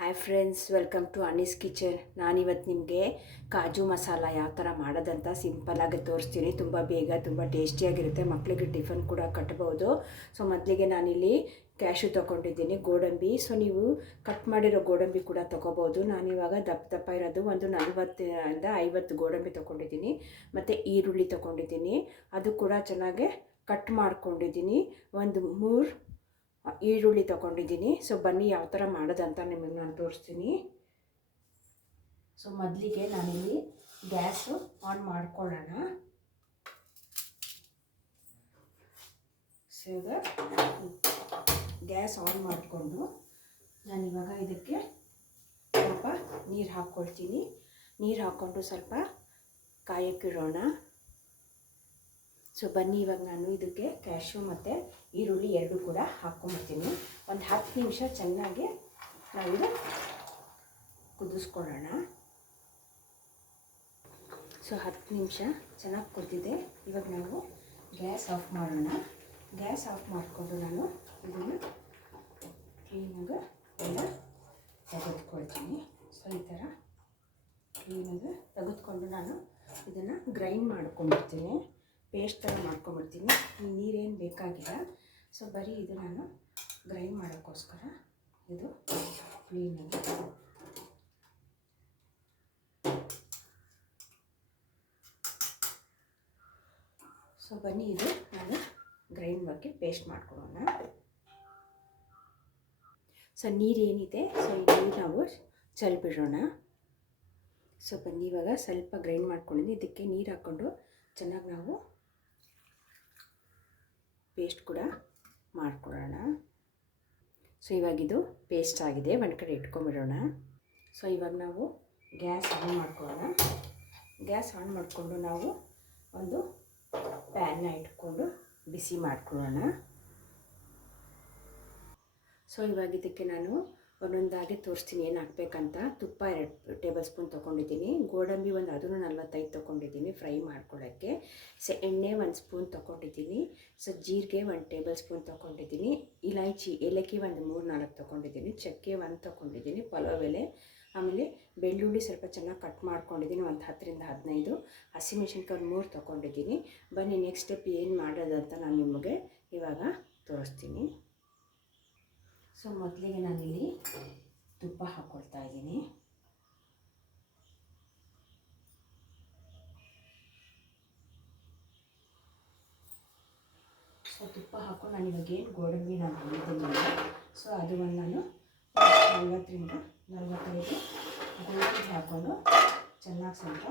Hi friends, welcome to Ani's kitchen. ನಾನಿವತ್ತು ನಿಮಗೆ ಕಾಜು ಮಸಾಲ ಯಾವ ಥರ ಮಾಡೋದಂತ ಸಿಂಪಲ್ಲಾಗಿ ತೋರಿಸ್ತೀನಿ. ತುಂಬ ಬೇಗ ತುಂಬ ಟೇಸ್ಟಿಯಾಗಿರುತ್ತೆ. ಮಕ್ಕಳಿಗೆ ಟಿಫನ್ ಕೂಡ ಕಟ್ಬೋದು. ಸೊ ಮೊದಲಿಗೆ ನಾನಿಲ್ಲಿ ಕ್ಯಾಶು ತೊಗೊಂಡಿದ್ದೀನಿ, ಗೋಡಂಬಿ. ಸೊ ನೀವು ಕಟ್ ಮಾಡಿರೋ ಗೋಡಂಬಿ ಕೂಡ ತೊಗೋಬೋದು. ನಾನಿವಾಗ ದಪ್ಪ ದಪ್ಪ ಇರೋದು ಒಂದು 40 ಇಂದ 50 ಗೋಡಂಬಿ ತೊಗೊಂಡಿದ್ದೀನಿ. ಮತ್ತು ಈರುಳ್ಳಿ ತೊಗೊಂಡಿದ್ದೀನಿ, ಅದು ಕೂಡ ಚೆನ್ನಾಗಿ ಕಟ್ ಮಾಡ್ಕೊಂಡಿದ್ದೀನಿ. ಒಂದು 3 ಈರುಳ್ಳಿ ತೊಗೊಂಡಿದ್ದೀನಿ. ಸೊ ಬನ್ನಿ ಯಾವ ಥರ ಮಾಡೋದಂತ ನಿಮಗೆ ನಾನು ತೋರಿಸ್ತೀನಿ. ಸೊ ಮೊದಲಿಗೆ ನಾನಿಲ್ಲಿ ಗ್ಯಾಸು ಆನ್ ಮಾಡ್ಕೊಳ್ಳೋಣ. ಸೊ ಈಗ ಗ್ಯಾಸ್ ಆನ್ ಮಾಡಿಕೊಂಡು ನಾನಿವಾಗ ಇದಕ್ಕೆ ಸ್ವಲ್ಪ ನೀರು ಹಾಕ್ಕೊಳ್ತೀನಿ. ನೀರು ಹಾಕ್ಕೊಂಡು ಸ್ವಲ್ಪ ಕಾಯಕ್ಕಿಡೋಣ. ಸೊ ಬನ್ನಿ, ಇವಾಗ ನಾನು ಇದಕ್ಕೆ ಕ್ಯಾಶು ಮತ್ತು ಈರುಳ್ಳಿ ಎರಡು ಕೂಡ ಹಾಕ್ಕೊಂಬರ್ತೀನಿ. ಒಂದು 10 ನಿಮಿಷ ಚೆನ್ನಾಗಿ ನಾವಿದು ಕುದಿಸ್ಕೊಳ್ಳೋಣ. ಸೊ 10 ನಿಮಿಷ ಚೆನ್ನಾಗಿ ಕುದಿದೆ. ಇವಾಗ ನಾವು ಗ್ಯಾಸ್ ಆಫ್ ಮಾಡೋಣ. ಗ್ಯಾಸ್ ಆಫ್ ಮಾಡಿಕೊಂಡು ನಾನು ಇದನ್ನು ಕ್ಲೀನಾಗಿ ಎಲ್ಲ ತೆಗೆದುಕೊಳ್ತೀನಿ. ಸೊ ಈ ಥರ ಕ್ಲೀನಾಗಿ ತೆಗೆದುಕೊಂಡು ನಾನು ಇದನ್ನು ಗ್ರೈಂಡ್ ಮಾಡ್ಕೊಂಡ್ಬಿಡ್ತೀನಿ. ಪೇಸ್ಟ್ ಥರ ಮಾಡ್ಕೊಂಬಿಡ್ತೀನಿ. ನೀರೇನು ಬೇಕಾಗಿಲ್ಲ. ಸೊ ಬರೀ ಇದು ನಾನು ಗ್ರೈಂಡ್ ಮಾಡೋಕ್ಕೋಸ್ಕರ ಇದು ಕ್ಲೀನಾಗಿ ಸೊ ಬನ್ನಿ, ಇದು ನಾನು ಗ್ರೈಂಡ್ ಮಾಡಿ ಪೇಸ್ಟ್ ಮಾಡ್ಕೊಳ್ಳೋಣ. ಸೊ ನೀರೇನಿದೆ, ಸೊ ಈ ನೀರು ನಾವು ಚೆಲ್ಬಿಡೋಣ. ಸೊ ಬನ್ನಿ, ಇವಾಗ ಸ್ವಲ್ಪ ಗ್ರೈಂಡ್ ಮಾಡ್ಕೊಂಡಿದ್ದೀನಿ. ಇದಕ್ಕೆ ನೀರು ಹಾಕ್ಕೊಂಡು ಚೆನ್ನಾಗಿ ನಾವು ಪೇಸ್ಟ್ ಕೂಡ ಮಾಡ್ಕೊಳ್ಳೋಣ. ಸೊ ಇವಾಗಿದು ಪೇಸ್ಟ್ ಆಗಿದೆ, ಒಂದು ಕಡೆ ಇಟ್ಕೊಂಬಿಡೋಣ. ಸೊ ಇವಾಗ ನಾವು ಗ್ಯಾಸ್ ಆನ್ ಮಾಡ್ಕೊಳ್ಳೋಣ. ಗ್ಯಾಸ್ ಆನ್ ಮಾಡಿಕೊಂಡು ನಾವು ಒಂದು ಪ್ಯಾನ್ನ ಇಟ್ಕೊಂಡು ಬಿಸಿ ಮಾಡ್ಕೊಳ್ಳೋಣ. ಸೊ ಇವಾಗ ಇದಕ್ಕೆ ನಾನು ಒಂದೊಂದಾಗಿ ತೋರಿಸ್ತೀನಿ ಏನು ಹಾಕಬೇಕಂತ. ತುಪ್ಪ 2 ಟೇಬಲ್ ಸ್ಪೂನ್ ತೊಗೊಂಡಿದ್ದೀನಿ. ಗೋಡಂಬಿ ಒಂದು ಅದನ್ನು 45 ತೊಗೊಂಡಿದ್ದೀನಿ ಫ್ರೈ ಮಾಡ್ಕೊಳ್ಳೋಕ್ಕೆ. ಸೊ ಎಣ್ಣೆ 1 ಸ್ಪೂನ್ ತೊಗೊಂಡಿದ್ದೀನಿ. ಸೊ ಜೀರಿಗೆ 1 ಟೇಬಲ್ ಸ್ಪೂನ್ ತೊಗೊಂಡಿದ್ದೀನಿ. ಇಲಾಚಿ ಏಲಕ್ಕಿ ಒಂದು 3-4 ತೊಗೊಂಡಿದ್ದೀನಿ. ಚಕ್ಕೆ 1 ತೊಗೊಂಡಿದ್ದೀನಿ. ಪಲಾವ್ ಎಲೆ, ಆಮೇಲೆ ಬೆಳ್ಳುಳ್ಳಿ ಸ್ವಲ್ಪ ಚೆನ್ನಾಗಿ ಕಟ್ ಮಾಡ್ಕೊಂಡಿದ್ದೀನಿ, ಒಂದು 10ರಿಂದ 15. ಹಸಿಮೆಣಸಿನ್ಕಾಯಿ 3 ತೊಗೊಂಡಿದ್ದೀನಿ. ಬನ್ನಿ ನೆಕ್ಸ್ಟ್ ಸ್ಟೆಪ್ ಏನು ಮಾಡೋದಂತ ನಾನು ನಿಮಗೆ ಇವಾಗ ತೋರಿಸ್ತೀನಿ. ಸೊ ಮೊದಲಿಗೆ ನಾನಿಲ್ಲಿ ತುಪ್ಪ ಹಾಕ್ಕೊಳ್ತಾ ಇದ್ದೀನಿ. ಸೊ ತುಪ್ಪ ಹಾಕ್ಕೊಂಡು ನಾನು ಇವಾಗ ಏನು ಗೋಡಂಬಿ ನಾನು ಹಾಕಿದ್ದೀನಿ, ಸೊ ಅದು ಒಂದು ನಾನು 40ರಿಂದ 45 ಗೋಡಂಬಿ ಹಾಕ್ಕೊಂಡು ಚೆನ್ನಾಗಿ ಸ್ವಲ್ಪ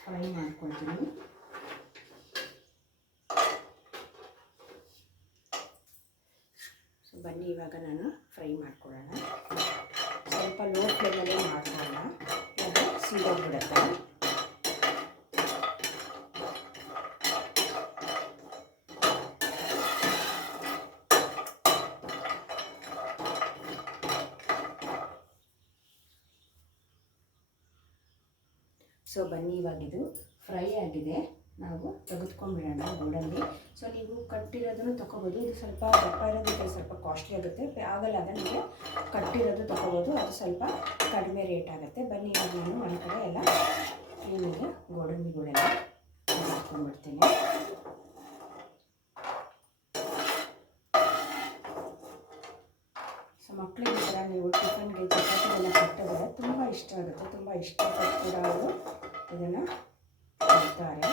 ಫ್ರೈ ಮಾಡ್ಕೊಳ್ತೀನಿ. ಸೊ ಬನ್ನಿ, ಇವಾಗ ನಾನು ಫ್ರೈ ಮಾಡ್ಕೊಳ್ಳೋಣ. ಸ್ವಲ್ಪ ಲೋ ಫ್ಲೇಮಲ್ಲೇ ಮಾಡ್ಕೊಳ್ಳೋಣ, ಅದು ಸೀದೋಗ್ಬಿಡುತ್ತೆ. ಸೊ ಬನ್ನಿ, ಇವಾಗಿದು ಫ್ರೈ ಆಗಿದೆ. ನಾವು ತೆಗೆದುಕೊಂಡ್ಬಿಡೋಣ ಗೋಡಂಬಿ. ಸೊ ನೀವು ಕಟ್ಟಿರೋದನ್ನು ತೊಗೋಬೋದು. ಇದು ಸ್ವಲ್ಪ ದಪ್ಪ ಇರೋದಕ್ಕೆ ಸ್ವಲ್ಪ ಕಾಸ್ಟ್ಲಿ ಆಗುತ್ತೆ, ಆಗಲ್ಲ. ಅದನ್ನು ಕಟ್ಟಿರೋದು ತೊಗೋಬೋದು, ಅದು ಸ್ವಲ್ಪ ಕಡಿಮೆ ರೇಟ್ ಆಗುತ್ತೆ. ಬನ್ನಿ, ಇವಾಗ ನಾನು ಒಂದು ಕಡೆ ಎಲ್ಲ ಕ್ಲೀನಿಗೆ ಗೋಡಂಬಿಗಳೆಲ್ಲ ಹಾಕ್ಕೊಂಡ್ಬಿಡ್ತೀನಿ. ಸೊ ಮಕ್ಕಳಿಗೆ ಈ ಥರ ನೀವು ಟಿಫನ್ಗೆ ಚಪಾತಿಗೆಲ್ಲ ಕಟ್ಟಿದ್ರೆ ತುಂಬ ಇಷ್ಟ ಆಗುತ್ತೆ. ತುಂಬ ಇಷ್ಟಪಟ್ಟು ಕೂಡ ಅವರು ಇದನ್ನು ಕೊಡ್ತಾರೆ.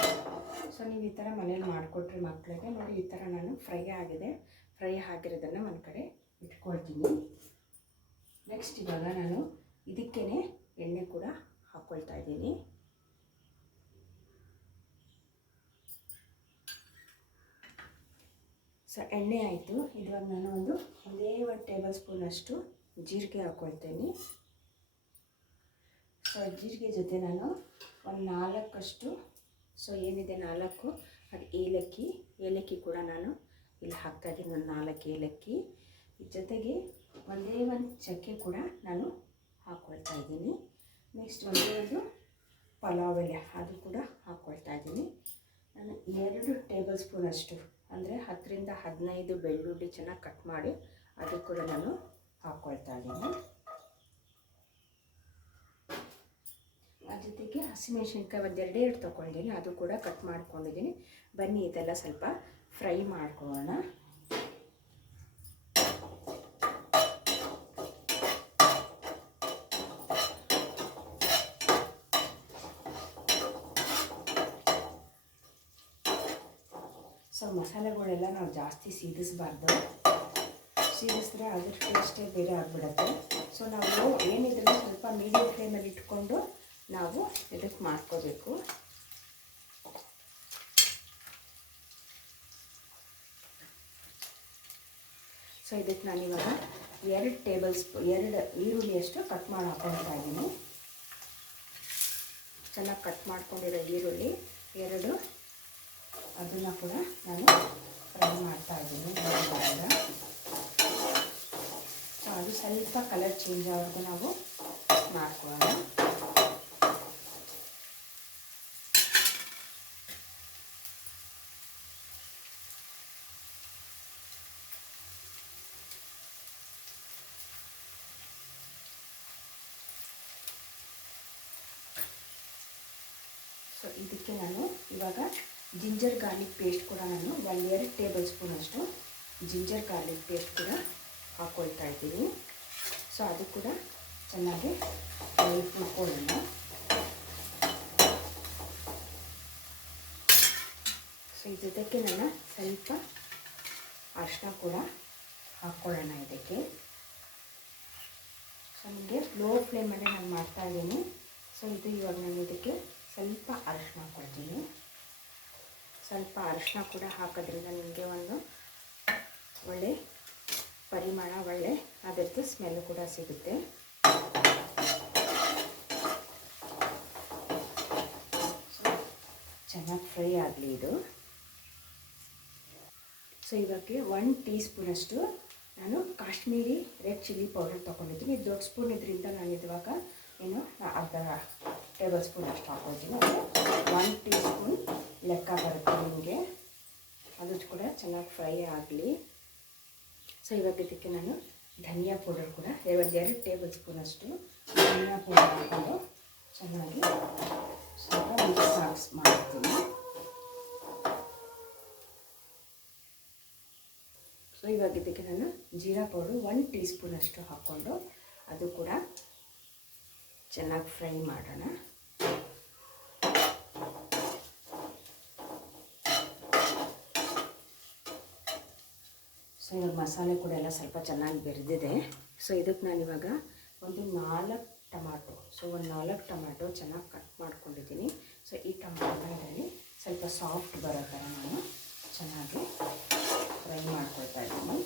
ಸೊ ನೀವು ಈ ಥರ ಮನೇಲಿ ಮಾಡಿಕೊಟ್ರೆ ಮಕ್ಕಳಿಗೆ ನೋಡಿ, ಈ ಥರ ನಾನು ಫ್ರೈ ಆಗಿರೋದನ್ನು ಒಂದು ಕಡೆ ಇಟ್ಕೊಳ್ತೀನಿ. ನೆಕ್ಸ್ಟ್ ಇವಾಗ ನಾನು ಇದಕ್ಕೇ ಎಣ್ಣೆ ಕೂಡ ಹಾಕ್ಕೊಳ್ತಾ ಇದ್ದೀನಿ. ಸೊ ಎಣ್ಣೆ ಆಯಿತು. ಇವಾಗ ನಾನು ಒಂದೇ 1 ಟೇಬಲ್ ಸ್ಪೂನಷ್ಟು ಜೀರಿಗೆ ಹಾಕ್ಕೊಳ್ತೀನಿ. ಸೊ ಜೀರಿಗೆ ಜೊತೆ ನಾನು ಒಂದು 4 ಸೊ ಏನಿದೆ 4 ಅದು ಏಲಕ್ಕಿ ಕೂಡ ನಾನು ಇಲ್ಲಿ ಹಾಕ್ತಾಯಿದ್ದೀನಿ. ಒಂದು 4 ಏಲಕ್ಕಿ, ಜೊತೆಗೆ ಒಂದೇ 1 ಚಕ್ಕೆ ಕೂಡ ನಾನು ಹಾಕ್ಕೊಳ್ತಾ ಇದ್ದೀನಿ. ನೆಕ್ಸ್ಟ್ ಒಂದು ಪಲಾವ್ ಎಲೆ, ಅದು ಕೂಡ ಹಾಕ್ಕೊಳ್ತಾ ಇದ್ದೀನಿ. ನಾನು 2 ಟೇಬಲ್ ಸ್ಪೂನಷ್ಟು ಅಂದರೆ 10ರಿಂದ 15 ಬೆಳ್ಳುಳ್ಳಿ ಚೆನ್ನಾಗಿ ಕಟ್ ಮಾಡಿ ಅದು ಕೂಡ ನಾನು ಹಾಕ್ಕೊಳ್ತಾ ಇದ್ದೀನಿ. ಜೊತೆಗೆ ಹಸಿಮೆಣ್ಸಿನ್ಕಾಯಿ ಒಂದೆರಡೇ ತೊಗೊಂಡಿದ್ದೀನಿ, ಅದು ಕೂಡ ಕಟ್ ಮಾಡ್ಕೊಂಡಿದ್ದೀನಿ. ಬನ್ನಿ ಇದೆಲ್ಲ ಸ್ವಲ್ಪ ಫ್ರೈ ಮಾಡ್ಕೊಳ್ಳೋಣ. ಸೊ ಮಸಾಲೆಗಳೆಲ್ಲ ನಾವು ಜಾಸ್ತಿ ಸೀದಿಸಬಾರ್ದು, ಸೀದಿಸಿದ್ರೆ ಅದ್ರ ಟೇಸ್ಟೇ ಬೇರೆ ಆಗಿಬಿಡುತ್ತೆ. ಸೊ ನಾವು ಏನಿದ್ರೆ ಸ್ವಲ್ಪ ಮೀಡಿಯಮ್ ಫ್ಲೇಮಲ್ಲಿ ಇಟ್ಕೊಂಡು ನಾವು ಇದಕ್ಕೆ ಮಾಡ್ಕೋಬೇಕು. ಸೊ ಇದಕ್ಕೆ ನಾನಿವಾಗ 2 ಟೇಬಲ್ ಸ್ಪೂನ್ 2 ಈರುಳ್ಳಿಯಷ್ಟು ಕಟ್ ಮಾಡಿ ಹಾಕೊಳ್ತಾ ಇದ್ದೀನಿ. ಚೆನ್ನಾಗಿ ಕಟ್ ಮಾಡ್ಕೊಂಡಿರೋ ಈರುಳ್ಳಿ 2, ಅದನ್ನು ಕೂಡ ನಾನು ಫ್ರೈ ಮಾಡ್ತಾ ಇದ್ದೀನಿ. ಸೊ ಅದು ಸ್ವಲ್ಪ ಕಲರ್ ಚೇಂಜ್ ಆಗೋದು ನಾವು ಮಾಡ್ಕೊಳ್ಳೋಣ. ಸೊ ಇದಕ್ಕೆ ನಾನು ಇವಾಗ ಜಿಂಜರ್ ಗಾರ್ಲಿಕ್ ಪೇಸ್ಟ್ ಕೂಡ ನಾನು 2 ಟೇಬಲ್ ಸ್ಪೂನ್ ಅಷ್ಟು ಜಿಂಜರ್ ಗಾರ್ಲಿಕ್ ಪೇಸ್ಟ್ ಕೂಡ ಹಾಕ್ಕೊಳ್ತಾ ಇದ್ದೀನಿ. ಸೊ ಅದು ಕೂಡ ಚೆನ್ನಾಗಿ ಹುರ್ಕೊಳ್ಳೋಣ. ಸೊ ಇದಕ್ಕೆ ನಾನು ಸ್ವಲ್ಪ ಅರಿಶಿನ ಕೂಡ ಹಾಕ್ಕೊಳ್ಳೋಣ ಇದಕ್ಕೆ. ಸೊ ನಿಮಗೆ ಲೋ ಫ್ಲೇಮಲ್ಲಿ ನಾನು ಮಾಡ್ತಾಯಿದ್ದೀನಿ. ಸೊ ಇದು ಇವಾಗ ನಾನು ಇದಕ್ಕೆ ಸ್ವಲ್ಪ ಅರಿಶಿನ ಹಾಕ್ಕೊಳ್ತೀನಿ. ಸ್ವಲ್ಪ ಅರಿಶಿನ ಕೂಡ ಹಾಕೋದ್ರಿಂದ ನಿಮಗೆ ಒಂದು ಒಳ್ಳೆ ಪರಿಮಳ, ಒಳ್ಳೆ ಅದರದ್ದು ಸ್ಮೆಲ್ ಕೂಡ ಸಿಗುತ್ತೆ. ಸೊ ಚೆನ್ನಾಗಿ ಫ್ರೈ ಆಗಲಿ ಇದು. ಸೊ ಇವಾಗ 1 ಟೀ ಸ್ಪೂನಷ್ಟು ನಾನು ಕಾಶ್ಮೀರಿ ರೆಡ್ ಚಿಲ್ಲಿ ಪೌಡರ್ ತೊಗೊಂಡಿದ್ದೀನಿ. ದೊಡ್ಡ ಸ್ಪೂನ್ ಇದರಿಂದ ನಾನು ಇವಾಗ ಅರ್ಧ ಟೇಬಲ್ ಸ್ಪೂನ್ ಅಷ್ಟು ಹಾಕ್ಕೊಳ್ತೀನಿ. 1 ಟೀ ಸ್ಪೂನ್ ಲೆಕ್ಕ ಬರುತ್ತೆ ನಿಮಗೆ. ಅದು ಕೂಡ ಚೆನ್ನಾಗಿ ಫ್ರೈ ಆಗಲಿ. ಸೊ ಇವಾಗ ಇದಕ್ಕೆ ನಾನು ಧನಿಯಾ ಪೌಡರ್ ಕೂಡ 2 ಟೇಬಲ್ ಸ್ಪೂನಷ್ಟು ಧನಿಯಾ ಪೌಡರ್ ಹಾಕ್ಕೊಂಡು ಚೆನ್ನಾಗಿ ಸ್ವಲ್ಪ ಮಿಕ್ಸ್ ಮಾಡ್ತೀನಿ. ಸೊ ಇವಾಗ ಇದಕ್ಕೆ ನಾನು ಜೀರಾ ಪೌಡರ್ 1 ಟೀ ಸ್ಪೂನಷ್ಟು ಹಾಕ್ಕೊಂಡು ಅದು ಕೂಡ ಚೆನ್ನಾಗಿ ಫ್ರೈ ಮಾಡೋಣ. ಸೊ ಇವಾಗ ಮಸಾಲೆ ಕೂಡ ಎಲ್ಲ ಸ್ವಲ್ಪ ಚೆನ್ನಾಗಿ ಬೆರೆದಿದೆ. ಸೊ ಇದಕ್ಕೆ ನಾನಿವಾಗ ಒಂದು 4 ಟೊಮಾಟೊ, ಸೊ ಒಂದು 4 ಟೊಮ್ಯಾಟೊ ಚೆನ್ನಾಗಿ ಕಟ್ ಮಾಡ್ಕೊಂಡಿದ್ದೀನಿ. ಸೊ ಈ ಟೊಮ್ಯಾಟೊನ ಇದರಲ್ಲಿ ಸ್ವಲ್ಪ ಸಾಫ್ಟ್ ಬರೋ ಥರ ನಾನು ಚೆನ್ನಾಗಿ ಫ್ರೈ ಮಾಡ್ಕೊಳ್ತಾ ಇದ್ದೀನಿ.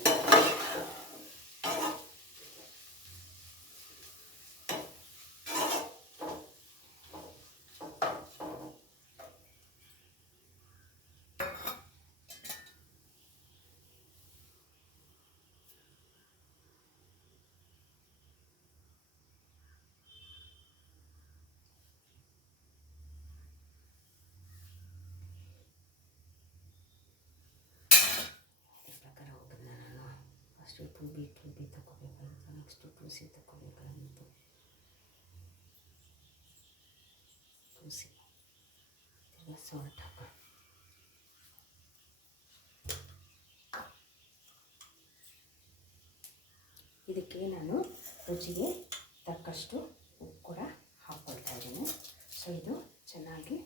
ಟೂಬಿ ತಗೋಬೇಕಾಗುತ್ತೆ, ನೆಕ್ಸ್ಟು ತುಳಸಿ ತಗೋಬೇಕಾಗಿತ್ತು. ತುಳಸಿ ತಿರ್ಗಾ ಸಾಲ್ಟ್ ಹಾಕ. ಇದಕ್ಕೆ ನಾನು ರುಚಿಗೆ ತಕ್ಕಷ್ಟು ಉಪ್ಪು ಕೂಡ ಹಾಕ್ಕೊಳ್ತಾ ಇದ್ದೀನಿ. ಸೊ ಇದು ಚೆನ್ನಾಗಿ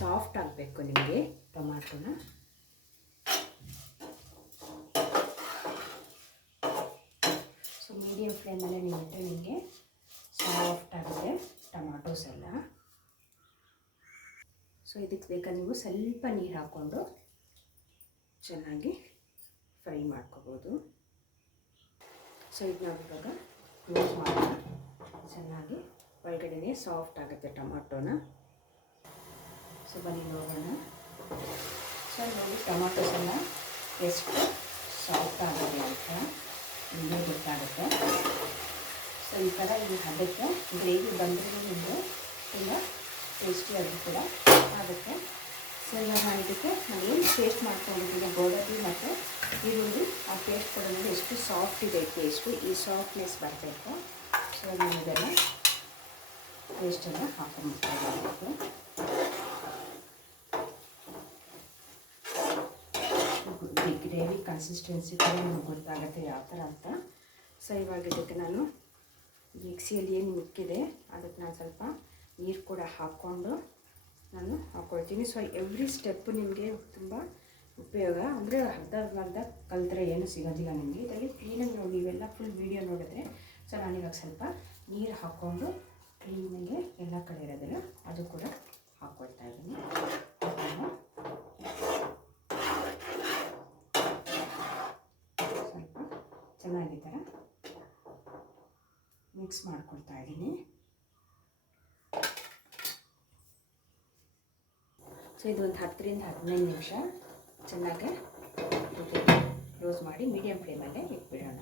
ಸಾಫ್ಟ್ ಆಗಬೇಕು ನಿಮಗೆ ಟೊಮ್ಯಾಟೊನ. ಮೀಡಿಯಮ್ ಫ್ಲೇಮಲ್ಲೇ ನಿಂತರೆ ನಿಮಗೆ ಸಾಫ್ಟ್ ಆಗುತ್ತೆ ಟೊಮ್ಯಾಟೋಸ್ ಎಲ್ಲ. ಸೊ ಇದಕ್ಕೆ ಬೇಕಾದ್ರೆ ನೀವು ಸ್ವಲ್ಪ ನೀರು ಹಾಕ್ಕೊಂಡು ಚೆನ್ನಾಗಿ ಫ್ರೈ ಮಾಡ್ಕೋಬೋದು. ಸೊ ಇದು ನಾವು ಇವಾಗ ಕ್ಲೋಸ್ ಮಾಡೋಣ. ಚೆನ್ನಾಗಿ ಒಳಗಡೆನೇ ಸಾಫ್ಟ್ ಆಗುತ್ತೆ ಟೊಮ್ಯಾಟೋನ. ಸೊ ಬನ್ನಿ ನೋಡೋಣ. ಸೊ ನೋಡಿ ಟೊಮ್ಯಾಟೋಸ್ ಎಲ್ಲ ಎಷ್ಟು ಸಾಫ್ಟ್ ಆಗಿದೆ ಅಂತ ನಿಮಗೆ ಗೊತ್ತಾಗುತ್ತೆ. ಸೊ ಈ ಥರ ಈ ಹದಕ್ಕೆ ಗ್ರೇವಿ ಬಂದರೂ ನಿಮಗೆ ತುಂಬ ಟೇಸ್ಟಿಯಾಗಿ ಕೂಡ ಆಗುತ್ತೆ. ಸೊ ಇವಾಗ ನಾನು ಇದಕ್ಕೆ ಏನು ಪೇಸ್ಟ್ ಮಾಡ್ಕೊಂಡಿದ್ದೀನಿ ಗೋಡಂಬಿ ಮತ್ತು ಈರುಳ್ಳಿ, ಆ ಪೇಸ್ಟ್ ಕೊಡೋದ್ರಿಂದ ಎಷ್ಟು ಸಾಫ್ಟ್ ಇದೆ ಪೇಸ್ಟು, ಈ ಸಾಫ್ಟ್ನೆಸ್ ಬರಬೇಕು. ಸೊ ನಾನು ಇದನ್ನು ಪೇಸ್ಟನ್ನು ಹಾಕೊಂಡ್ಬಿಡ್ತಾ ಗ್ರೇವಿ ಕನ್ಸಿಸ್ಟೆನ್ಸಿ ಕೂಡ ನಿಮ್ಗೆ ಗೊತ್ತಾಗುತ್ತೆ ಯಾವ ಥರ ಅಂತ. ಸೊ ಇವಾಗ ಇದಕ್ಕೆ ನಾನು ಮಿಕ್ಸಿಯಲ್ಲಿ ಏನು ಮಿಕ್ಕಿದೆ ಅದಕ್ಕೆ ನಾನು ಸ್ವಲ್ಪ ನೀರು ಕೂಡ ಹಾಕ್ಕೊಂಡು ನಾನು ಹಾಕ್ಕೊಳ್ತೀನಿ. ಸೊ ಎವ್ರಿ ಸ್ಟೆಪ್ಪು ನಿಮಗೆ ತುಂಬ ಉಪಯೋಗ. ಅಂದರೆ ಅರ್ಧ ಕಲ್ತ್ರೆ ಏನು ಸಿಗೋದಿಲ್ಲ ನಿಮಗೆ. ಇದರಲ್ಲಿ ಕ್ಲೀನಾಗಿ ನೋಡಿ, ಇವೆಲ್ಲ ಫುಲ್ ವೀಡಿಯೋ ನೋಡಿದ್ರೆ. ಸೊ ನಾನಿವಾಗ ಸ್ವಲ್ಪ ನೀರು ಹಾಕ್ಕೊಂಡು ಕ್ಲೀನಾಗೆ ಎಲ್ಲ ಕಡೆ ಇರೋದಿಲ್ಲ ಅದು ಕೂಡ ಹಾಕ್ಕೊಳ್ತಾ ಇದ್ದೀನಿ. ಸ್ವಲ್ಪ ಚೆನ್ನಾಗಿ ಥರ ಮಿಕ್ಸ್ ಮಾಡ್ಕೊಳ್ತಾ ಇದ್ದೀನಿ. ಸೊ ಇದು ಒಂದು 10ರಿಂದ 15 ನಿಮಿಷ ಚೆನ್ನಾಗಿ ಕ್ಲೋಸ್ ಮಾಡಿ ಮೀಡಿಯಮ್ ಫ್ಲೇಮಲ್ಲೇ ಇಟ್ಬಿಡೋಣ.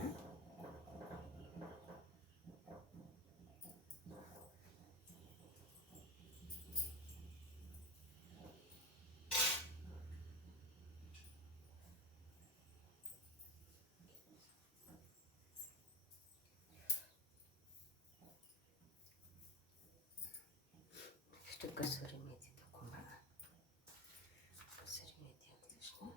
ಇಷ್ಟು ಕಸೂರಿ ಮೇಥಿ ತಗೊಂಬರೋಣ. ಕಸೂರಿ ಮೇಥಿ ಆದ ತಕ್ಷಣ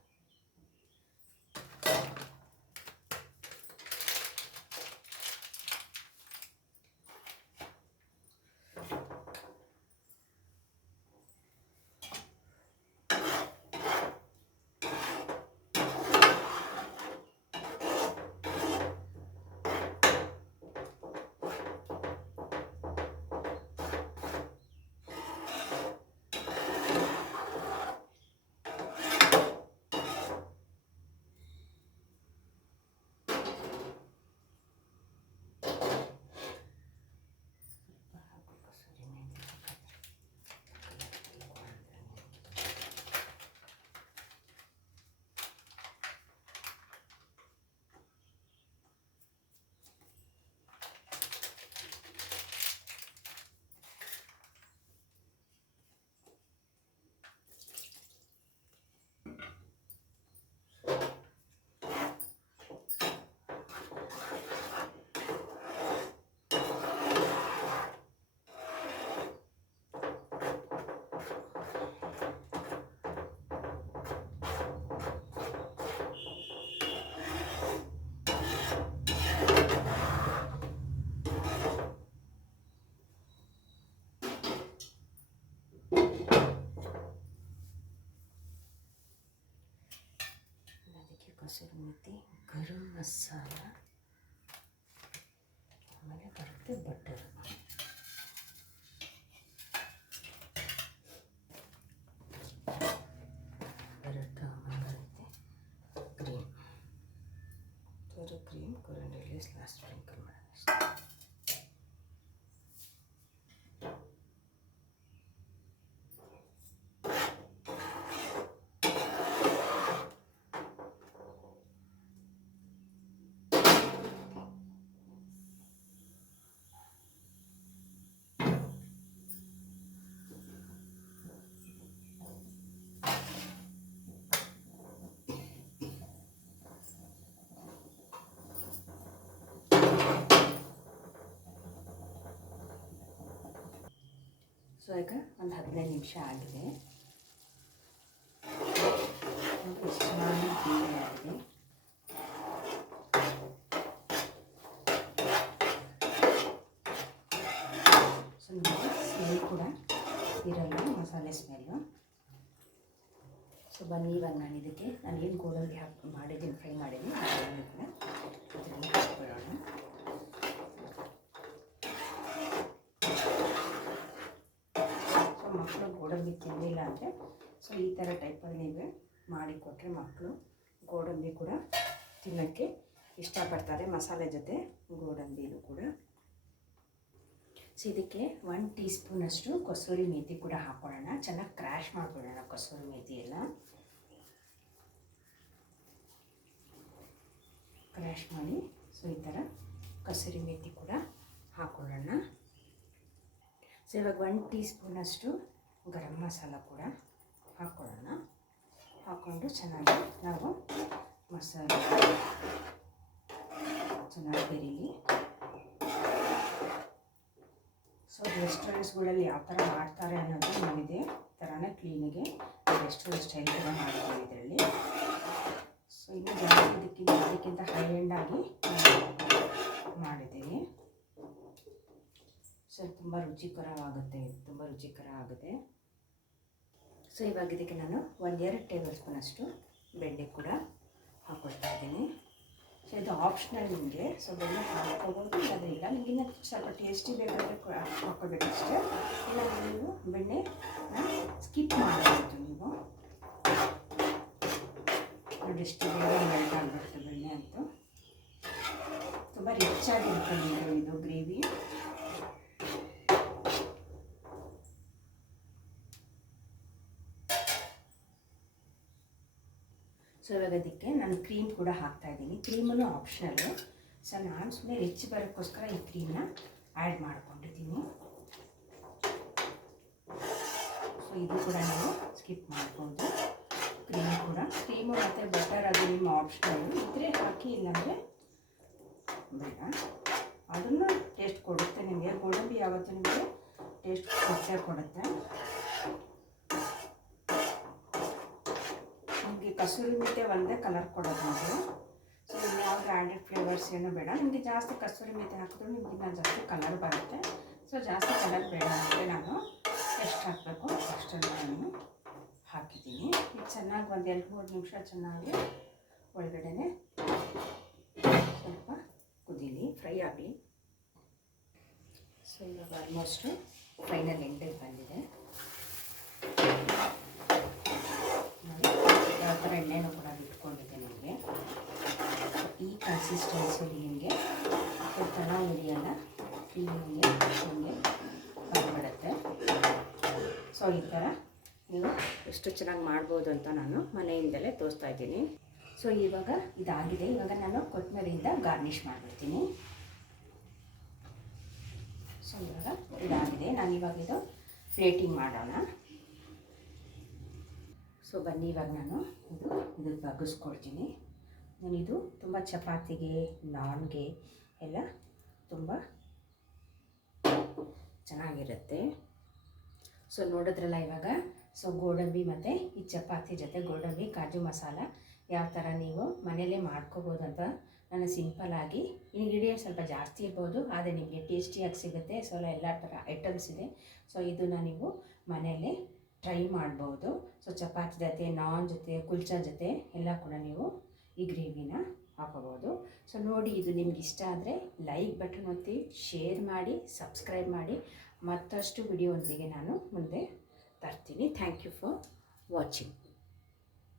ಕಸೂರಿ ಮೇಥಿ, ಗರಂ ಮಸಾಲ, ಆಮೇಲೆ ಬರುತ್ತೆ ಬಟರ್. ಬರುತ್ತೆ ಆಮೇಲೆ ಬರುತ್ತೆ ಕ್ರೀಮ್ ಕೊರಿಯಂಡರ್ ಲಾಸ್ಟ್ ಸ್ಪ್ರಿಂಕಲ್ ಮಾಡೋಣ. ಸೊ ಈಗ ಒಂದು 15 ನಿಮಿಷ ಆಗಿದೆ. ಎಷ್ಟು ಚೆನ್ನಾಗಿ ಬೇರೆ ಆಗಿದೆ. ಸೊ ನಿಮಗೆ ಸ್ಮೆಲ್ ಕೂಡ ಇರಲ್ಲ, ಮಸಾಲೆ ಸ್ಮೆಲ್ಲು. ಸೊ ಬನ್ನಿ ಇವಾಗ ನಾನು ಇದಕ್ಕೆ ಏನು ಗೋಡಂಬಿ ಮಾಡಿದ್ದೀನಿ, ಫ್ರೈ ಮಾಡಿದ್ದೀನಿ ಅದನ್ನು ಕೂಡ ಇದರಲ್ಲಿ ಹಾಕ್ಬಿಡೋಣ. ಮಕ್ಕಳು ಗೋಡಂಬಿ ತಿಂದಿಲ್ಲ ಅಂದರೆ ಸೊ ಈ ಥರ ಟೈಪಲ್ಲಿ ನೀವು ಮಾಡಿಕೊಟ್ರೆ ಮಕ್ಕಳು ಗೋಡಂಬಿ ಕೂಡ ತಿನ್ನೋಕ್ಕೆ ಇಷ್ಟಪಡ್ತಾರೆ, ಮಸಾಲೆ ಜೊತೆ ಗೋಡಂಬಿನೂ ಕೂಡ. ಸೊ ಇದಕ್ಕೆ 1 ಟೀ ಸ್ಪೂನಷ್ಟು ಕಸೂರಿ ಮೇಥಿ ಕೂಡ ಹಾಕ್ಕೊಳ್ಳೋಣ. ಚೆನ್ನಾಗಿ ಕ್ರ್ಯಾಶ್ ಮಾಡಿಬಿಡೋಣ ಕಸೂರಿ ಮೇಥಿ ಎಲ್ಲ. ಕ್ರ್ಯಾಶ್ ಮಾಡಿ ಸೊ ಈ ಥರ ಕಸೂರಿ ಮೇಥಿ ಕೂಡ ಹಾಕ್ಕೊಳ್ಳೋಣ. ಸೊ ಇವಾಗ 1 ಟೀ ಸ್ಪೂನಷ್ಟು ಗರಂ ಮಸಾಲ ಕೂಡ ಹಾಕ್ಕೊಳ್ಳೋಣ. ಹಾಕ್ಕೊಂಡು ಚೆನ್ನಾಗಿ ನಾವು ಮಸಾಲೆ ಚೆನ್ನಾಗಿ ಬೆರೀಲಿ. ಸೊ ರೆಸ್ಟೋರೆಂಟ್ಸ್ಗಳಲ್ಲಿ ಯಾವ ಥರ ಮಾಡ್ತಾರೆ ಅನ್ನೋದು ನನಗೆ ಥರನೇ ಕ್ಲೀನಿಗೆ ರೆಸ್ಟೋರೆಂಟ್ ಸ್ಟೈಲ್ ಕೂಡ ಮಾಡಿದ್ದೀವಿ ಇದರಲ್ಲಿ. ಸೊ ಇನ್ನು ಜಾಸ್ತಿ ಅದಕ್ಕಿಂತ ಹೈ ಎಂಡಾಗಿ ಮಾಡಿದ್ದೀನಿ. ಸೊ ತುಂಬ ರುಚಿಕರವಾಗುತ್ತೆ, ಇದು ತುಂಬ ರುಚಿಕರ ಆಗುತ್ತೆ. ಸೊ ಇವಾಗ ಇದಕ್ಕೆ ನಾನು 1-2 ಟೇಬಲ್ ಸ್ಪೂನ್ ಅಷ್ಟು ಬೆಣ್ಣೆ ಕೂಡ ಹಾಕ್ಕೊಳ್ತಾ ಇದ್ದೀನಿ. ಸೊ ಇದು ಆಪ್ಷನಲ್ ನಿಮಗೆ. ಸೊ ಬೆಣ್ಣೆ ಹಾಕ್ಕೋಬೋದು, ಅದರಿಂದ ನಿಮಗಿನ್ನ ಸ್ವಲ್ಪ ಟೇಸ್ಟಿ ಬೇಕಾದರೆ ಹಾಕ್ಕೋಬೇಕಷ್ಟೇ. ಇಲ್ಲ ನೀವು ಬೆಣ್ಣೆ ಸ್ಕಿಪ್ ಮಾಡಬಹುದು. ನೀವು ನೋಡಿ ಎಷ್ಟು ಬೇಗ ಮೆಲ್ಟ್ ಆಗಿಬಿಡುತ್ತೆ ಬೆಣ್ಣೆ ಅಂತೂ. ತುಂಬ ರಿಚ್ ಆಗಿರುತ್ತೆ ನಿಮಗೆ ಇದು ಗ್ರೇವಿ. ಸೊ ಇವಾಗ ಅದಕ್ಕೆ ನಾನು ಕ್ರೀಮ್ ಕೂಡ ಹಾಕ್ತಾಯಿದ್ದೀನಿ. ಕ್ರೀಮನ್ನು ಆಪ್ಷನಲ್ಲು. ಸೊ ನಾನು ಸುಮ್ಮನೆ ರಿಚ್ ಬರೋಕ್ಕೋಸ್ಕರ ಈ ಕ್ರೀಮ್ನ ಆ್ಯಡ್ ಮಾಡ್ಕೊಂಡಿದ್ದೀನಿ. ಸೊ ಇದು ಕೂಡ ನೀವು ಸ್ಕಿಪ್ ಮಾಡ್ಬೋದು. ಕ್ರೀಮು ಮತ್ತು ಬಟರ್ ಅದು ನಿಮ್ಮ ಆಪ್ಷನಲ್ಲು. ಇದ್ರೆ ಹಾಕಿ, ಇಲ್ಲಾಂದರೆ ಬೇಡ. ಅದನ್ನು ಟೇಸ್ಟ್ ಕೊಡುತ್ತೆ ನಿಮಗೆ. ಗೋಡಂಬಿ ಯಾವತ್ತೂ ನಿಮಗೆ ಟೇಸ್ಟ್ ಕೊಡುತ್ತೆ. ನಿಮಗೆ ಕಸೂರಿ ಮೇಥಿ ಒಂದೇ ಕಲರ್ ಕೊಡೋದು ನಾವು. ಸೊ ಯಾವ ಬ್ರ್ಯಾಂಡೆಡ್ ಫ್ಲೇವರ್ಸ್ ಏನೂ ಬೇಡ. ನಿಮಗೆ ಜಾಸ್ತಿ ಕಸೂರಿ ಮೇಥಿ ಹಾಕಿದ್ರು ನಿಮಗಿನ್ನ ಜಾಸ್ತಿ ಕಲರ್ ಬರುತ್ತೆ. ಸೊ ಜಾಸ್ತಿ ಕಲರ್ ಬೇಡ ಅಂದರೆ ನಾನು ಎಷ್ಟು ಹಾಕಬೇಕು ಅಷ್ಟನ್ನು ನಾನು ಹಾಕಿದ್ದೀನಿ. ಇದು ಚೆನ್ನಾಗಿ 1-2-3 ನಿಮಿಷ ಚೆನ್ನಾಗಿ ಒಳಗಡೆ ಸ್ವಲ್ಪ ಕುದೀಲಿ, ಫ್ರೈ ಆಗಲಿ. ಸೊ ಇವಾಗ ಆಲ್ಮೋಸ್ಟು ಫೈನಲ್ ಎಂಡಿಗೆ ಬಂದಿದೆ. ಯಾವ ಥರ ಎಣ್ಣೆನೂ ಕೂಡ ಬಿಟ್ಕೊಂಡಿದೆ ನಿಮಗೆ. ಈ ಕನ್ಸಿಸ್ಟೆನ್ಸಿಲಿ ನಿಮಗೆ ಚೆನ್ನಾಗಿ ಹಿಡಿಯೋಲ್ಲ, ನಿಮಗೆ ಬಂದ್ಬಿಡುತ್ತೆ. ಸೊ ಈ ಥರ ನೀವು ಎಷ್ಟು ಚೆನ್ನಾಗಿ ಮಾಡ್ಬೋದು ಅಂತ ನಾನು ಮನೆಯಿಂದಲೇ ತೋರಿಸ್ತಾ ಇದ್ದೀನಿ. ಸೊ ಇವಾಗ ಇದಾಗಿದೆ. ಇವಾಗ ನಾನು ಕೊತ್ತಂಬರಿಯಿಂದ ಗಾರ್ನಿಷ್ ಮಾಡಿಬಿಡ್ತೀನಿ. ಸೊ ಇವಾಗ ಇದಾಗಿದೆ. ನಾನಿವಾಗ ಇದು ಪ್ಲೇಟಿಂಗ್ ಮಾಡೋಣ. ಸೊ ಬನ್ನಿ, ಇವಾಗ ನಾನು ಇದು ಬಗ್ಗಿಸ್ಕೊಳ್ತೀನಿ. ನಾನಿದು ತುಂಬ ಚಪಾತಿಗೆ, ನಾನ್ಗೆ ಎಲ್ಲ ತುಂಬ ಚೆನ್ನಾಗಿರುತ್ತೆ. ಸೊ ನೋಡಿದ್ರಲ್ಲ ಇವಾಗ. ಸೊ ಗೋಡಂಬಿ ಮತ್ತು ಈ ಚಪಾತಿ ಜೊತೆ ಗೋಡಂಬಿ ಕಾಜು ಮಸಾಲ ಯಾವ ಥರ ನೀವು ಮನೆಯಲ್ಲೇ ಮಾಡ್ಕೋಬೋದು ಅಂತ ನಾನು ಸಿಂಪಲ್ಲಾಗಿ. ಇಂಗ್ರೀಡಿಯೆಂಟ್ಸ್ ಸ್ವಲ್ಪ ಜಾಸ್ತಿ ಇರ್ಬೋದು, ಆದರೆ ನಿಮಗೆ ಟೇಸ್ಟಿಯಾಗಿ ಸಿಗುತ್ತೆ. ಸೊ ಎಲ್ಲ ಥರ ಐಟಮ್ಸ್ ಇದೆ. ಸೊ ಇದನ್ನು ನೀವು ಮನೆಯಲ್ಲೇ ಟ್ರೈ ಮಾಡ್ಬೋದು. ಸೊ ಚಪಾತಿ ಜೊತೆ, ನಾನ್ ಜೊತೆ, ಕುಲ್ಚಾ ಜೊತೆ ಎಲ್ಲ ಕೂಡ ನೀವು ಈ ಗ್ರೇವಿನ ಹಾಕೋಬೋದು. ಸೊ ನೋಡಿ, ಇದು ನಿಮ್ಗೆ ಇಷ್ಟ ಆದರೆ ಲೈಕ್ ಬಟನ್ ಒತ್ತಿ, ಶೇರ್ ಮಾಡಿ, ಸಬ್ಸ್ಕ್ರೈಬ್ ಮಾಡಿ. ಮತ್ತಷ್ಟು ವಿಡಿಯೋದೊಂದಿಗೆ ನಾನು ಮುಂದೆ ತರ್ತೀನಿ. Thank you for watching.